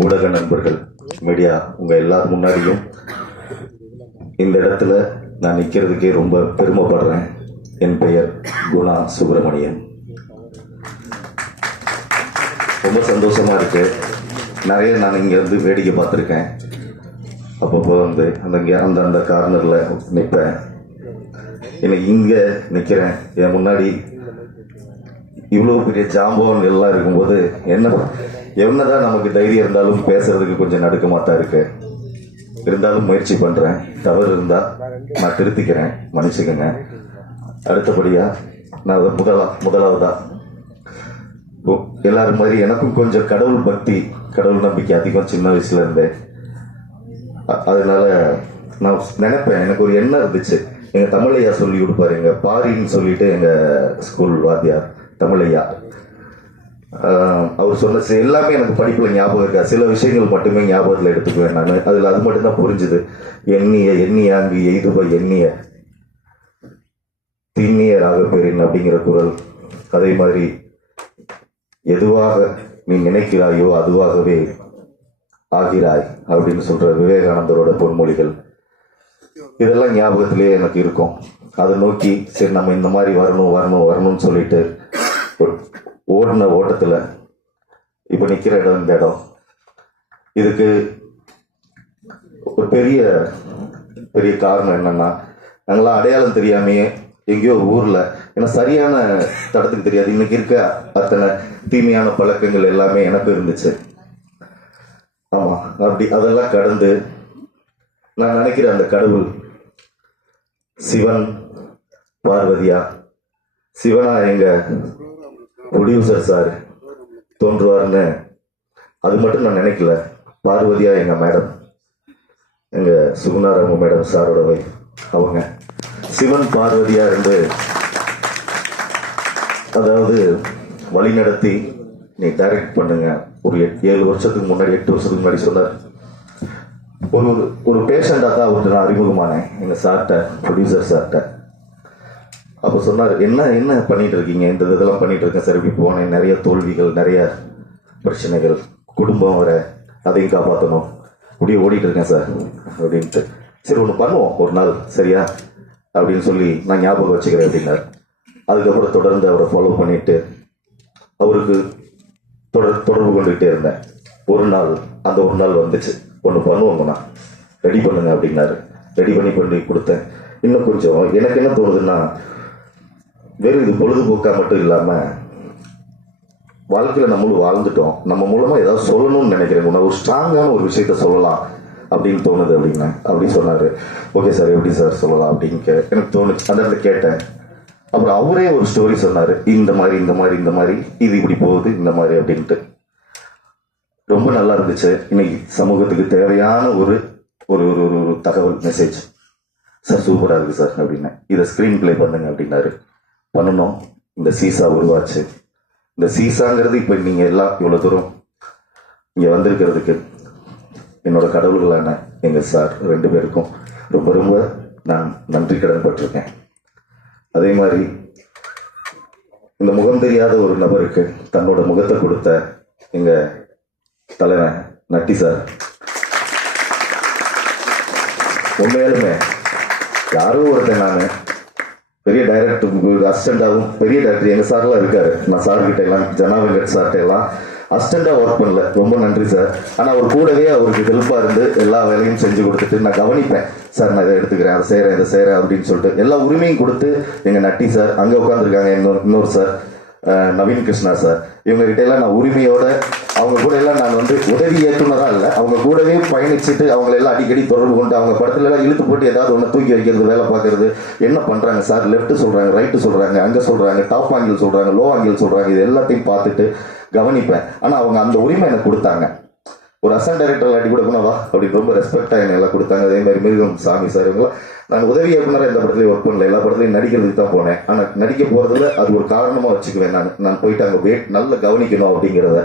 ஊடக நண்பர்கள், மீடியா, உங்கள் எல்லார் முன்னாடியும் இந்த இடத்துல நான் நிற்கிறதுக்கே ரொம்ப பெருமைப்படுறேன். என் பெயர் குணா சுப்பிரமணியன். ரொம்ப சந்தோஷமாக இருக்குது. நிறைய நான் இங்கே வந்து வேடிக்கை பார்த்துருக்கேன். அப்பப்போ வந்து அந்த கார்னரில் நிற்பேன். இன்னைக்கு இங்கே நிற்கிறேன். என் முன்னாடி இவ்வளோ பெரிய ஜாம்பவன் எல்லாம் இருக்கும்போது என்னதான் நமக்கு தைரியம் இருந்தாலும் பேசுறதுக்கு கொஞ்சம் நடுக்கமாக தான் இருக்கு. இருந்தாலும் முயற்சி பண்ணுறேன். தவறு இருந்தால் நான் திருத்திக்கிறேன், மன்னிச்சுக்கங்க. அடுத்தபடியாக நான் முதலாவதா எல்லாரும் மாதிரி எனக்கும் கொஞ்சம் கடவுள் பக்தி, கடவுள் நம்பிக்கை அதிகம் சின்ன வயசுல இருந்தேன். அதனால நான் நினைப்பேன், எனக்கு ஒரு எண்ணம் இருந்துச்சு. எங்கள் தமிழையா சொல்லி கொடுப்பாரு, எங்கள் பாரின்னு சொல்லிட்டு எங்கள் ஸ்கூல் வாத்தியார் தமிழையா. அவர் சொன்ன எல்லாமே எனக்கு படிப்பில் ஞாபகம் இருக்கா. சில விஷயங்கள் மட்டுமே ஞாபகத்தில் எடுத்துக்குவேன் நான். அதில் அது மட்டும்தான் புரிஞ்சுது. எண்ணிய அங்கு எய்துப எண்ணிய திண்ணிய ராகப்பெறின் அப்படிங்கிற குரல். அதே மாதிரி எதுவாக நீ நினைக்கிறாயோ அதுவாகவே ஆகிறாய் அப்படின்னு சொல்ற விவேகானந்தரோட பொன்மொழிகள். இதெல்லாம் ஞாபகத்திலேயே எனக்கு இருக்கும். அதை நோக்கி சரி நம்ம இந்த மாதிரி வரணும்னு சொல்லிட்டு ஓடின ஓட்டத்தில் இப்போ நிற்கிற இடம் இந்த இடம். இதுக்கு ஒரு பெரிய பெரிய காரணம் என்னன்னா, நாங்களாம் அடையாளம் தெரியாமையே எங்கேயோ ஒரு ஊரில், ஏன்னா சரியான தடத்துக்கு தெரியாது. இன்னைக்கு இருக்க அத்தனை தீமையான பழக்கங்கள் எல்லாமே எனக்கு இருந்துச்சு. ஆமாம், அப்படி அதெல்லாம் கடந்து நான் நினைக்கிறேன் அந்த கடவுள் சிவன் பார்வதியா, சிவனா எங்க ப்ரொடியூசர் சார் தோன்றுவார்னு அது மட்டும் நான் நினைக்கல. பார்வதியா எங்க மேடம், எங்க சுகுணாராம மேடம் சாரோட வைஃப். அவங்க சிவன் பார்வதியா இருந்து அதாவது வழி நடத்தி நீ டைரக்ட் பண்ணுங்க. ஒரு 7 வருஷத்துக்கு முன்னாடி 8 வருஷத்துக்கு முன்னாடி சொன்னார். ஒரு பேஷண்டாக தான் அவர்கிட்ட நான் அறிமுகமானேன், எங்கள் சார்கிட்ட, ப்ரொடியூசர் சார்கிட்ட. அப்போ சொன்னார், என்ன பண்ணிட்டு இருக்கீங்க? இந்த இதெல்லாம் பண்ணிட்டு இருக்கேன் சார். இப்படி போனேன், நிறைய தோல்விகள், நிறைய பிரச்சனைகள், குடும்பம் வர, அதையும் காப்பாற்றணும், அப்படியே ஓடிட்டு இருக்கேன் சார் அப்படின்ட்டு. சரி ஒன்று பண்ணுவோம் ஒரு நாள், சரியா அப்படின்னு சொல்லி நான் ஞாபகம் வச்சுக்கிறேன் அப்படின்னார். அதுக்கப்புறம் தொடர்ந்து அவரை ஃபாலோ பண்ணிட்டு அவருக்கு தொடர்பு கொண்டுகிட்டே இருந்தேன். ஒரு நாள் வந்துச்சு. ஒன்று பண்ணுவோங்கண்ணா, ரெடி பண்ணுங்க அப்படின்னாரு. ரெடி பண்ணி கொடுத்தேன். இன்னும் கொஞ்சம் எனக்கு என்ன தோணுதுன்னா, வெறும் இது பொழுதுபோக்கா மட்டும் இல்லாமல் வாழ்க்கையில் நம்மளும் வாழ்ந்துட்டோம், நம்ம மூலமாக ஏதாவது சொல்லணும்னு நினைக்கிறேன், ஒரு ஸ்ட்ராங்கான ஒரு விஷயத்த சொல்லலாம் அப்படின்னு தோணுது அப்படின்னா. அப்படி சொன்னார். ஓகே சார், எப்படி சார் சொல்லலாம் அப்படின்னு எனக்கு தோணுச்சு. அந்த இடத்துல கேட்டேன். அப்புறம் அவரே ஒரு ஸ்டோரி சொன்னார். இந்த மாதிரி இது இப்படி போகுது இந்த மாதிரி அப்படின்ட்டு. ரொம்ப நல்லா இருந்துச்சு. இன்னைக்கு சமூகத்துக்கு தேவையான ஒரு ஒரு ஒரு தகவல் மெசேஜ் சார். சூப்பராக இருக்கு சார் அப்படின்னு. இதை ஸ்க்ரீன் பிளே பண்ணுங்க அப்படின்னாரு. பண்ணணும். இந்த சீசா உருவாச்சு. இந்த சீசாங்கிறது இப்போ நீங்கள் எல்லாம் இவ்வளோ தூரம் இங்கே வந்திருக்கிறதுக்கு என்னோட கடவுள்களான எங்கள் சார் 2 பேருக்கும் ரொம்ப ரொம்ப நான் நன்றி கடன் பட்டிருக்கேன். அதே மாதிரி இந்த முகம் தெரியாத ஒரு நபருக்கு தன்னோட முகத்தை கொடுத்த எங்கள் தலைவன் நட்டி சார். உண்மையாலுமே யாரோ ஒருத்தன், நான் பெரிய டைரக்டர் அசிஸ்டண்டாகவும், பெரிய டைரக்டர் எங்கள் சார்லாம் இருக்காரு. நான் சார்கிட்ட எல்லாம், ஜனா வெங்கட் சார்கிட்ட எல்லாம் அசிஸ்டண்டாக ஒர்க் பண்ணல. ரொம்ப நன்றி சார். ஆனால் அவர் கூடவே அவருக்கு ஹெல்ப்பாக இருந்து எல்லா வேலையும் செஞ்சு கொடுத்துட்டு நான் கவனிப்பேன். சார் நான் இதை எடுத்துக்கிறேன், அதை செய்கிறேன் அப்படின்னு சொல்லிட்டு எல்லா உரிமையும் கொடுத்து எங்கள் நட்டி சார், அங்கே உட்காந்துருக்காங்க இன்னொரு சார் நவீன் கிருஷ்ணா சார், இவங்க கிட்ட எல்லாம் நான் உரிமையோட, அவங்க கூட எல்லாம் நான் வந்து உதவி இயக்குனராக இல்லை, அவங்க கூடவே பயணிச்சுட்டு அவங்கள எல்லாம் அடிக்கடி தொடர்பு கொண்டு அவங்க படத்துல எல்லாம் இழுத்து போட்டு ஏதாவது ஒன்று தூக்கி வைக்கிறது, வேலை பார்க்கறது, என்ன பண்றாங்க சார், லெஃப்ட் சொல்றாங்க, ரைட்டு சொல்றாங்க, அங்கே சொல்றாங்க, டாப் ஆங்கிள் சொல்றாங்க, லோ ஆங்கிள் சொல்றாங்க, இது எல்லாத்தையும் பார்த்துட்டு கவனிப்பேன். ஆனால் அவங்க அந்த உரிமை எனக்கு கொடுத்தாங்க. ஒரு அசன் டைரக்டர் அடி கூட வா அப்படி ரொம்ப ரெஸ்பெக்டாக என்னை எல்லாம் கொடுத்தாங்க. அதே மாதிரி மிருகம் சாமி சார், இவங்களாம் நான் உதவி இயக்குனராக இந்த படத்துலேயும் ஒர்க் பண்ணல, எல்லா படத்துலையும் நடிக்கிறதுக்கு தான் போனேன். ஆனால் நடிக்க போகிறதுல அது ஒரு காரணமாக வச்சுக்குவேன். நான் போயிட்டு அங்கே நல்லா கவனிக்கணும் அப்படிங்கிறத.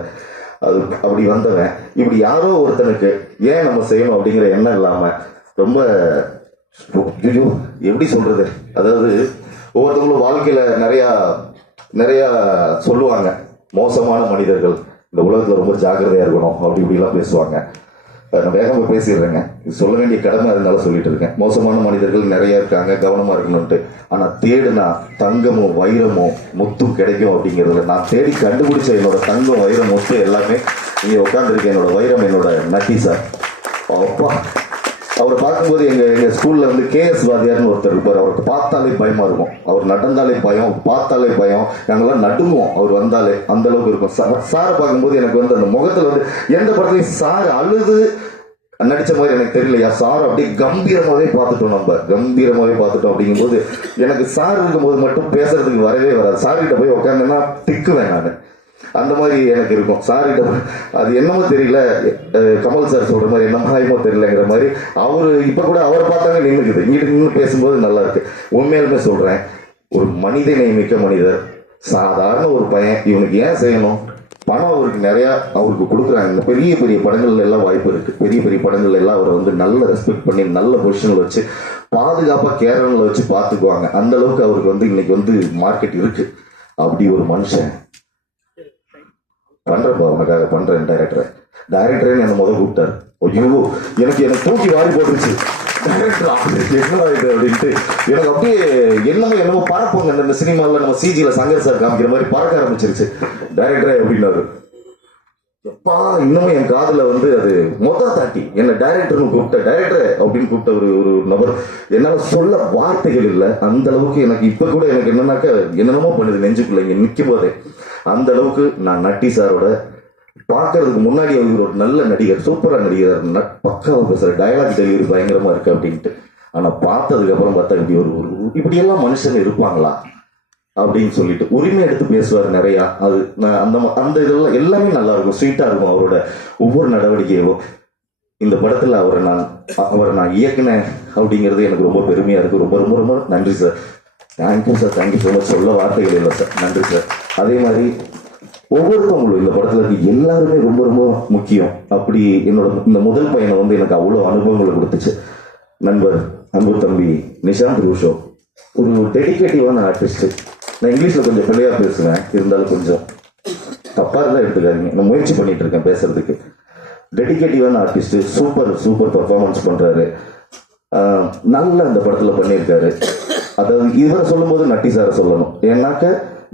அது அப்படி வந்தவன் இப்படி யாரோ ஒருத்தனுக்கு ஏன் நம்ம செய்யணும் அப்படிங்கிற எண்ணம் இல்லாமல் ரொம்ப எப்படி சொல்றது, அதாவது ஒவ்வொருத்தவங்களும் வாழ்க்கையில் நிறையா சொல்லுவாங்க, மோசமான மனிதர்கள், இந்த உலகத்துல ரொம்ப ஜாக்கிரதையா இருக்கணும் அப்படி இப்படிலாம் பேசுவாங்க. நான் வேகமாக பேசிடுறேங்க, இது சொல்ல வேண்டிய கடமை, அதனால சொல்லிட்டு இருக்கேன். மோசமான மனிதர்கள் நிறைய இருக்காங்க, கவனமா இருக்கணும்ட்டு. ஆனா தேடுனா தங்கமோ வைரமோ முத்தும் கிடைக்கும் அப்படிங்கிறதுல நான் தேடி கண்டுபிடிச்ச என்னோட தங்கம் வைரம் முத்து எல்லாமே இங்கே உட்காந்துருக்கேன். என்னோட வைரம் என்னோட நட்டி சார். அப்பா, அவரை பார்க்கும்போது எங்க ஸ்கூல்ல வந்து கேஎஸ் வாதியார்னு ஒருத்தர் இருப்பார். அவருக்கு பார்த்தாலே பயமா இருக்கும். அவர் நடந்தாலே பயம், பார்த்தாலே பயம், நாங்கெல்லாம் நடுங்குவோம் அவர் வந்தாலே, அந்த அளவுக்கு இருக்கும். சாரை பார்க்கும்போது எனக்கு வந்து அந்த முகத்துல வந்து எந்த படத்துலையும் சார் அழுது நடிச்ச மாதிரி எனக்கு தெரியலையா. சார் அப்படியே கம்பீரமாவே பார்த்துட்டோம், நம்ம கம்பீரமாவே பார்த்துட்டோம். அப்படிங்கும்போது எனக்கு சார் இருக்கும்போது மட்டும் பேசுறதுக்கு வரவே வராது. சார்கிட்ட போய் உட்காந்துன்னா திக்குவேன் நான், அந்த மாதிரி எனக்கு இருக்கும். சார்கிட்ட அது என்னமோ தெரியல, கமல் சார் சொல்ற மாதிரி என்ன மாயமோ தெரியலங்கிற மாதிரி. அவரு இப்ப கூட அவரை பார்த்தாங்க நின்றுக்குது, இங்கிட்டு நின்று பேசும்போது நல்லா இருக்கு. உண்மையாலுமே சொல்றேன், ஒரு மனிதனை மிக்க மனிதர், சாதாரண ஒரு பையன். இவனுக்கு ஏன் செய்யணும்? பணம் அவருக்கு நிறைய அவருக்கு கொடுக்குறாங்க. இந்த பெரிய பெரிய படங்கள்ல எல்லாம் வாய்ப்பு இருக்கு. பெரிய பெரிய படங்கள்ல எல்லாம் அவரை வந்து நல்ல ரெஸ்பெக்ட் பண்ணி நல்ல பொசிஷன்ல வச்சு பாதுகாப்பா கேரளா வச்சு பார்த்துக்குவாங்க. அந்த அளவுக்கு அவருக்கு வந்து இன்னைக்கு வந்து மார்க்கெட் இருக்கு. அப்படி ஒரு மனுஷன் பண்றப்பா, உனக்காக பண்றேன் டைரக்டரே என்ன முதல் கூப்பிட்டாரு. ஐயோ, எனக்கு தூக்கி வாரி போட்டுருச்சு. என்னடா இது அப்படின்ட்டு எனக்கு அப்படியே என்னமோ பறப்போங்க. இந்த சினிமாவில் நம்ம சிஜில சங்கர் சார் காமிக்கிற மாதிரி பறக்க ஆரம்பிச்சிருச்சு. டைரக்டரே அப்படின்னாரு. எப்பா, இன்னமும் என் காதுல வந்து அது தாட்டி என்ன டைரக்டர்னு கூப்பிட்ட, டைரக்டர் அப்படின்னு கூப்பிட்ட ஒரு நபர். என்னால சொல்ல வார்த்தைகள் இல்லை. அந்த அளவுக்கு எனக்கு இப்ப கூட எனக்கு என்னன்னாக்க என்னென்னமோ பண்ணுது நெஞ்சுக்குள்ள இங்க நிற்கும் போதே. அந்த அளவுக்கு நான் நட்டி சாரோட பார்க்கறதுக்கு முன்னாடி அவர் ஒரு நல்ல நடிகர், சூப்பரா நடிகர், பக்காவா பேசுற, டயலாக் டெலிவரி பயங்கரமா இருக்கு அப்படின்ட்டு. ஆனா பார்த்ததுக்கு அப்புறம் பார்த்தா இப்படி இப்படி எல்லாம் மனுஷங்க இருப்பாங்களா அப்படின்னு சொல்லிட்டு உரிமை எடுத்து பேசுவார் நிறைய. அது அந்த இதெல்லாம் எல்லாமே நல்லா இருக்கும், ஸ்வீட்டா இருக்கும் அவரோட ஒவ்வொரு நடவடிக்கையும். இந்த படத்துல அவரை நான் இயக்குனேன் அப்படிங்கிறது எனக்கு ரொம்ப பெருமையா இருக்கு. ரொம்ப ரொம்ப ரொம்ப நன்றி sir. Thank you sir, thank you so much. சொல்ல வார்த்தைகள் இல்லை சார், நன்றி சார். அதே மாதிரி ஒவ்வொருத்தவங்களும் இந்த படத்துல இருக்கு எல்லாருமே ரொம்ப ரொம்ப முக்கியம். அப்படி என்னோட இந்த முதல் பையனை வந்து எனக்கு அவ்வளவு அனுபவங்களை கொடுத்துச்சு. நண்பர் அன்பு தம்பி நிஷாந்த் ரூஷோ ஒரு டெடிகேட்டிவான ஆர்டிஸ்ட். நான் இங்கிலீஷ்ல கொஞ்சம் பிள்ளையா பேசுவேன், இருந்தாலும் கொஞ்சம் தப்பா இருந்தா எடுத்துக்காதீங்க. நான் முயற்சி பண்ணிட்டு இருக்கேன் பேசுறதுக்கு. டெடிகேட்டிவான ஆர்டிஸ்ட், சூப்பர் பர்ஃபார்மன்ஸ் பண்றாரு. நல்ல அந்த படத்துல பண்ணியிருக்காரு. அதாவது இவரை சொல்லும் போது நட்டி சாரை சொல்லணும். ஏன்னாக்க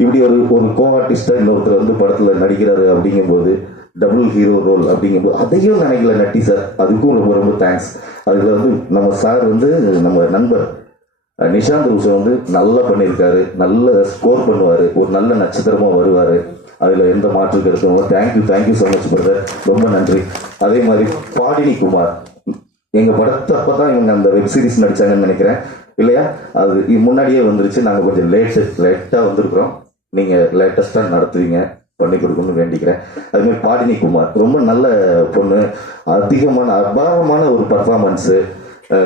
இப்படி ஒரு கோ ஆர்டிஸ்டா இன்னொருத்தர் வந்து படத்துல நடிக்கிறாரு அப்படிங்கும்போது, டபுள் ஹீரோ ரோல் அப்படிங்கும்போது அதையும் நினைக்கல நட்டி சார். அதுக்கும் ரொம்ப ரொம்ப தேங்க்ஸ். அதுல வந்து நம்ம சார் வந்து நம்ம நண்பர் நிஷாந்த் ரூஷோ வந்து நல்லா பண்ணியிருக்காரு. நல்ல ஸ்கோர் பண்ணுவாரு, ஒரு நல்ல நட்சத்திரமா வருவாரு. அதுல எந்த மாற்று கருத்தும். தேங்க்யூ ஸோ மச் பிரதர், ரொம்ப நன்றி. அதே மாதிரி பாடினி குமார், எங்க படத்தை அப்பதான் இவங்க அந்த வெப் சீரிஸ் நடிச்சாங்கன்னு நினைக்கிறேன் இல்லையா? அது முன்னாடியே வந்துருச்சு. நாங்க கொஞ்சம் லேட்டா வந்திருக்கிறோம். நீங்க லேட்டஸ்டா நடத்துவீங்க, பண்ணி கொடுக்கணும்னு வேண்டிக்கிறேன். அது மாதிரி பாடினி குமார் ரொம்ப நல்ல பொண்ணு, அதிகமான அபாரமான ஒரு பர்ஃபார்மன்ஸ்.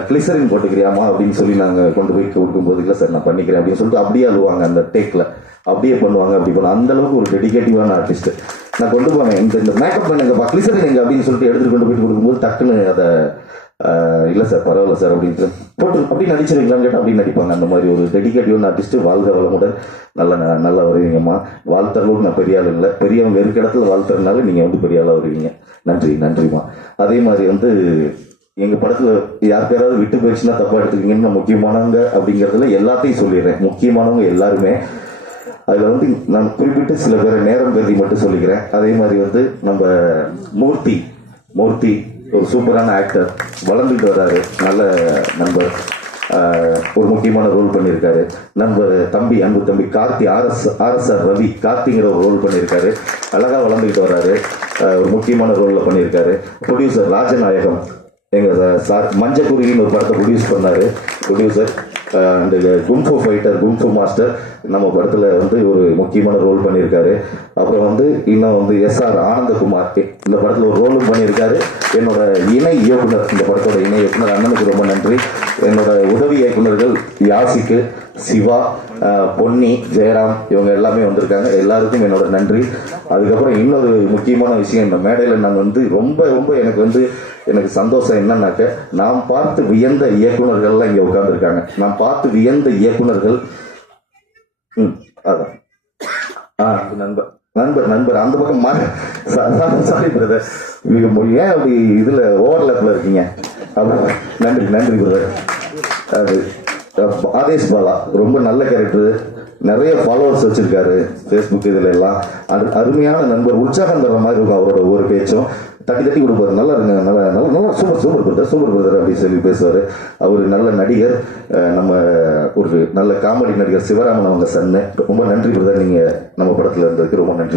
கிளிசரின் போட்டுக்கிறியாமா அப்படின்னு சொல்லி நாங்க கொண்டு போய் கொடுக்கும்போது, இல்லை சார் நான் பண்ணிக்கிறேன் அப்படின்னு சொல்லிட்டு அப்படியே அழுவாங்க. அந்த டேக்ல அப்படியே பண்ணுவாங்க. அப்படி பண்ணுவாங்க. அந்த அளவுக்கு ஒரு டெடிகேட்டிவான ஆர்டிஸ்ட். நான் கொண்டு போவேன், இந்த மேக்கப் பண்ணுங்கப்பா, கிளிசரின் எங்க அப்படின்னு சொல்லிட்டு எடுத்துட்டு கொண்டு போயிட்டு கொடுக்கும்போது டக்குன்னு அதை இல்லை சார் பரவாயில்ல சார் அப்படின்ட்டு போட்டு அப்படி நடிச்சிருக்கீங்களான்னு கேட்டால் அப்படி நடிப்பாங்க. அந்த மாதிரி ஒரு டெடிகேட்டிவான ஆர்டிஸ்ட். வாழ்க வளமுடன், நல்லா வருவீங்கம்மா. வாழ்த்துற அளவுக்கு நான் பெரிய ஆள் இல்லை, பெரியவங்க இருக்க இடத்துல வாழ்த்துறதுனால நீங்கள் வந்து பெரிய ஆளாக வருவீங்க. நன்றிம்மா. அதே மாதிரி வந்து எங்கள் படத்தில் யாருக்காராவது விட்டு போயிடுச்சுன்னா தப்பாக எடுத்துக்கிங்கன்னா, முக்கியமானவங்க அப்படிங்கிறதுல எல்லாத்தையும் சொல்லிடுறேன். முக்கியமானவங்க எல்லாருமே. அதில் வந்து நான் குறிப்பிட்டு சில பேரை நேரம் கருதி மட்டும் சொல்லிக்கிறேன். அதே மாதிரி வந்து நம்ம மூர்த்தி ஒரு சூப்பரான ஆக்டர், வளர்ந்துட்டு வர்றாரு, நல்ல நண்பர், ஒரு முக்கியமான ரோல் பண்ணியிருக்காரு. நண்பர் அன்பு தம்பி கார்த்தி, ஆர்எஸ்ஆர் ரவி கார்த்திங்கிற ஒரு ரோல் பண்ணியிருக்காரு. அழகா வளர்ந்துக்கிட்டு வர்றாரு, ஒரு முக்கியமான ரோல்ல பண்ணியிருக்காரு. ப்ரொடியூசர் ராஜநாயகம், எங்க சார் மஞ்சக்குருவின்னு ஒரு படத்தை ப்ரொடியூசர் அந்த கும்ஃபு ஃபைட்டர், கும்ஃபு மாஸ்டர் நம்ம படத்துல வந்து ஒரு முக்கியமான ரோல் பண்ணியிருக்காரு. அப்புறம் வந்து இன்னும் வந்து SR ஆனந்தகுமார் இந்த படத்துல ஒரு ரோலும் பண்ணியிருக்காரு. என்னோட இணை இயக்குனர், இந்த படத்தோட இணை இயக்குனர் அண்ணனுக்கு ரொம்ப நன்றி. என்னோட உதவி இயக்குனர்கள் யாசிக்கு, சிவா, பொன்னி, ஜெயராம், இவங்க எல்லாமே வந்திருக்காங்க. எல்லாருக்கும் என்னோட நன்றி. அதுக்கப்புறம் இன்னொரு முக்கியமான விஷயம், இந்த மேடையில் நான் வந்து ரொம்ப ரொம்ப எனக்கு சந்தோஷம் என்னன்னாக்க, நாம் பார்த்து வியந்த இயக்குனர்கள்லாம் இங்க உட்கார்ந்துருக்காங்க. நாம் பார்த்து வியந்த இயக்குனர்கள் அதான் நண்பர் நண்பர் அந்த பக்கம் சாரி பிரதர், ஏன் அப்படி இதுல ஓவர்லேப்ல இருக்கீங்க? நன்றி பிரதர். அது ஆதேஷ் பாலா ரொம்ப நல்ல கேரக்டர், நிறைய ஃபாலோவர்ஸ் வச்சிருக்காரு ஃபேஸ்புக் இதுல எல்லாம். அருமையான நண்பர், உற்சாகம் தர்ற மாதிரி இருக்கும் அவரோட ஒவ்வொரு பேச்சும். தட்டி கொடுப்பாரு, நல்லா இருங்க, நல்லா சூப்பர் பிரதர் அப்படின்னு சொல்லி பேசுவார். அவர் நல்ல நடிகர், நம்ம ஒரு நல்ல காமெடி நடிகர் சிவராமன் அவங்க சன்னு. ரொம்ப நன்றி பிரதர், நீங்கள் நம்ம படத்தில் இருந்ததுக்கு ரொம்ப நன்றி.